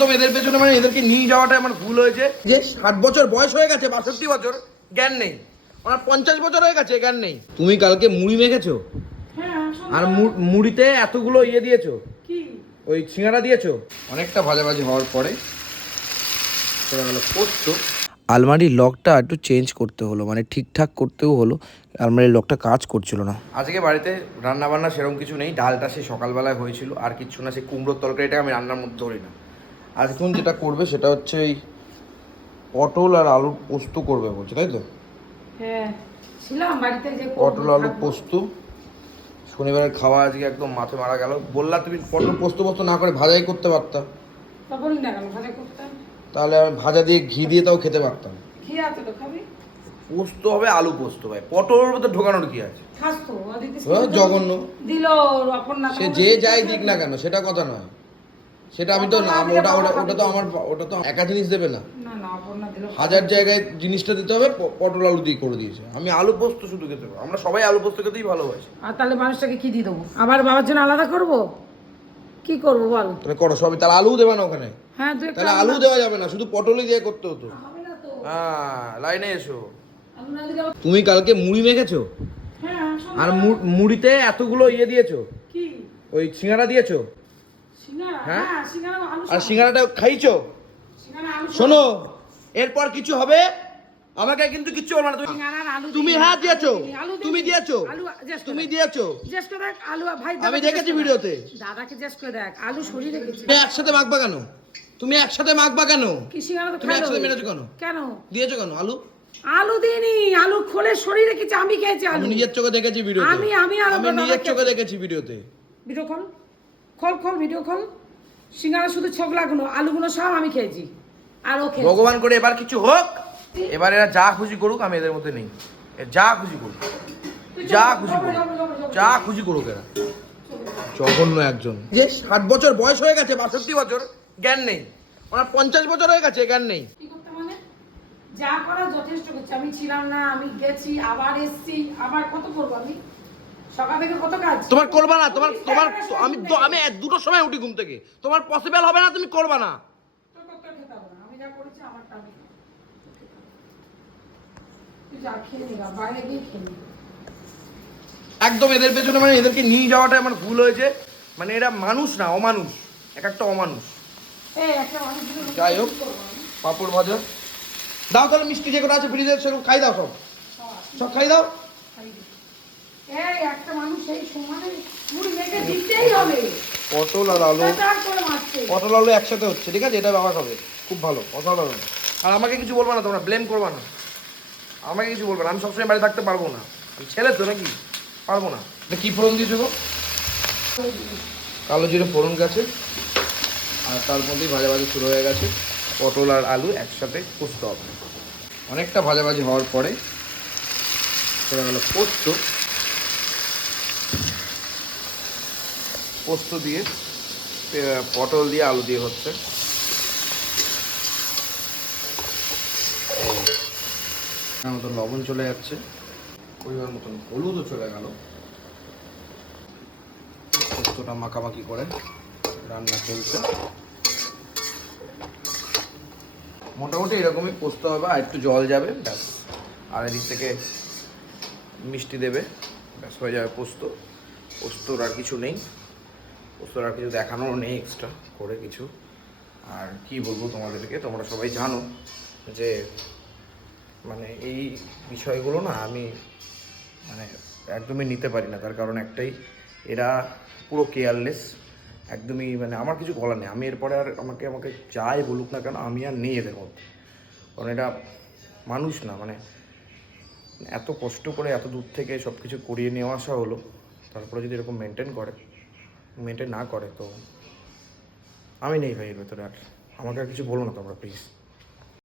একদম এদের পেছনে মানে এদেরকে নিয়ে যাওয়াটা আমার ভুল হয়েছে। যে ষাট বছর বয়স হয়ে গেছে বাষট্টি বছর জ্ঞান নেই। আমার পঞ্চাশ বছর হয়ে গেছে জ্ঞান নেই। তুমি কালকে মুড়ি মেখেছো? হ্যাঁ আর মুড়িতে এতগুলো ইয়ে দিয়েছ? ওই সিঙ্গারা দিয়েছ? অনেকটা ভাজাভাজি হওয়ার পরে পোস্ত। আলমারির লকটা একটু চেঞ্জ করতে হলো মানে ঠিকঠাক করতেও হলো। আলমারির লকটা কাজ করছিল না। আজকে বাড়িতে রান্না বান্না সেরকম কিছু নেই ডালটা সে সকালবেলায় হয়েছিল আর কিচ্ছু না সে কুমড়োর তরকারিটা আমি রান্নার মধ্যে ধরি না। এখন যেটা করবে সেটা হচ্ছে এই পটল আর আলুর পোস্ত করবে বলছে তাই তো? হ্যাঁ ছিলাম বাড়িতে যে পটল আলু পোস্ত। শনিবারের খাওয়া আজকে একদম মাথে মারা গেল। বললা তুমি পটল পোস্ত পোস্ত না করে ভাজাই করতে পারতাম তাহলে আমি ভাজা দিয়ে ঘি দিয়ে তাও খেতে পারতাম। পোস্ত হবে আলু পোস্ত ভাই। পটলের মধ্যে ঢোকানোর কি আছে? জঘন্য। দিল অপর না সে যে যাই দিক না কেন সেটা কথা নয়। সেটা আমি তো না ওটা ওটা ওটা তো আমার ওটা তো একা জিনিস দেবে না। না না অপর না দিল হাজার জায়গায় জিনিসটা দিতে হবে পটল আলু দিয়ে করে দিয়েছে। আমি আলু পোস্ত শুধু খেতে পারব। আমরা সবাই আলু পোস্ত খেতেই ভালোবাসি। আর তাহলে মানুষটাকে কি দিয়ে দেবো? আবার বাবার জন্য আলাদা করব? কি করব বল? তাহলে করো সবই। তাহলে আলু দেবে না ওখানে? হ্যাঁ তাহলে আলু দেওয়া যাবে না শুধু পটলই দিয়ে করতে হতো। হ্যাঁ লাইনে এসো। তুমি কালকে মুড়ি মেখেছো? হ্যাঁ আর মু- মুড়িতে এতগুলো ইয়ে দিয়েছ? কি? ওই সিঙ্গারা দিয়েছ? হ্যাঁ? হ্যাঁ আলু আর সিঙ্গারাটা খাইছো? শোনো এরপর কিছু হবে আমাকে কিন্তু কিচ্ছু বলবে না। তুমি তুমি হ্যাঁ দিয়েছ তুমি দিয়েছ তুমি দিয়েছ। আমি দেখেছি ভিডিওতে। দাদাকে জিজ্ঞেস করে দেখ। আলু সরিয়ে তুমি একসাথে মাখবা কেন? তুমি একসাথে মাখবা কেন? তুমি একসাথে মেরেছো কেন? কেন? দিয়েছ কেন? আলু? আলু দিইনি। আলু খোলে শরীরে রেখেছি আমি খেয়েছি আলু। নিজের চোখে দেখেছি ভিডিওতে। আমি- আমি আলু নিজের চোখে দেখেছি ভিডিওতে। ভিডিও খোল খোল খোল ভিডিও খোল। সিঙ্গারা শুধু ছোকলাগুলো আলুগুলো সব আমি খেয়েছি। আর ও খেয়েছি। ভগবান করে এবার কিছু হোক এবার এরা যা খুশি করুক আমি এদের মধ্যে নেই। যা খুশি করুক। যা খুশি করুক। যা খুশি করুক এরা। জঘন্য একজন। যে ষাট বছর বয়স হয়ে গেছে বাষট্টি বছর জ্ঞান নেই। ওনার পঞ্চাশ বছর হয়ে গেছে জ্ঞান নেই। কি করতে মানে? যা করা যথেষ্ট করছি। আমি ছিলাম না আমি গেছি আবার এসছি আবার কত করব আমি? তোমার করবা না তোমার তোমার আমি আমি দুটোর সময় উঠি ঘুম থেকে। তোমার পসিবল হবে না তুমি করবা না। একদম এদের পেছনে মানে এদেরকে নিয়ে যাওয়াটা আমার ভুল হয়েছে। মানে এরা মানুষ না অমানুষ। এক একটা অমানুষ। যাই হোক পাপড় ভাজা। দাও তাহলে মিষ্টি যেগুলো আছে ফ্রিজের সেরকম খাই দাও সব। সব খাই দাও। এই একটা মানুষ এই সমানে মুড়ি মেখে দিতেই হবে। পটল আর আলু। পটল আলু একসাথে হচ্ছে ঠিক আছে? এটা বাবা খাবে। খুব ভালো অসাধারণ। আর আমাকে কিছু বলবা না তোমরা ব্লেম করবা না। আমাকে কিছু বলবে না আমি সবসময় বাড়ি থাকতে পারব না। আমি ছেলে তো নাকি? পারব না। কি ফোড়ন দিয়েছ গো? কালো জিরে ফোড়ন গেছে। আর তার মধ্যেই ভাজাভাজি শুরু হয়ে গেছে। পটল আর আলু একসাথে কষতে হবে। অনেকটা ভাজাভাজি হওয়ার পরে চলে গেল পোস্ত। পোস্ত দিয়ে পটল দিয়ে আলু দিয়ে হচ্ছে। আমার মতো লবণ চলে যাচ্ছে। পরিমাণ মতন হলুদও চলে গেল। পোস্তটা মাখামাখি করে রান্না চলছে। মোটামুটি এরকমই পোস্ত হবে, আর একটু জল যাবে, ব্যাস। আর এদিক থেকে মিষ্টি দেবে, ব্যাস হয়ে যাবে পোস্ত। পোস্তর আর কিছু নেই। পোস্তর আর কিছু দেখানোর নেই এক্সট্রা করে কিছু। আর কি বলব তোমাদেরকে? তোমরা সবাই জানো যে মানে এই বিষয়গুলো না আমি মানে একদমই নিতে পারি না। তার কারণ একটাই, এরা পুরো কেয়ারলেস একদমই মানে আমার কিছু বলার নেই। আমি এরপরে আর আমাকে আমাকে যাই বলুক না কেন, আমি আর নেই এদের মধ্যে। কারণ এটা মানুষ না মানে এত কষ্ট করে এত দূর থেকে সব কিছু করিয়ে নিয়ে আসা হলো, তারপরে যদি এরকম মেনটেন করে মেনটেন না করে তো আমি নেই ভাই এর ভেতরে আর। আমাকে আর কিছু বলো না তোমরা প্লিজ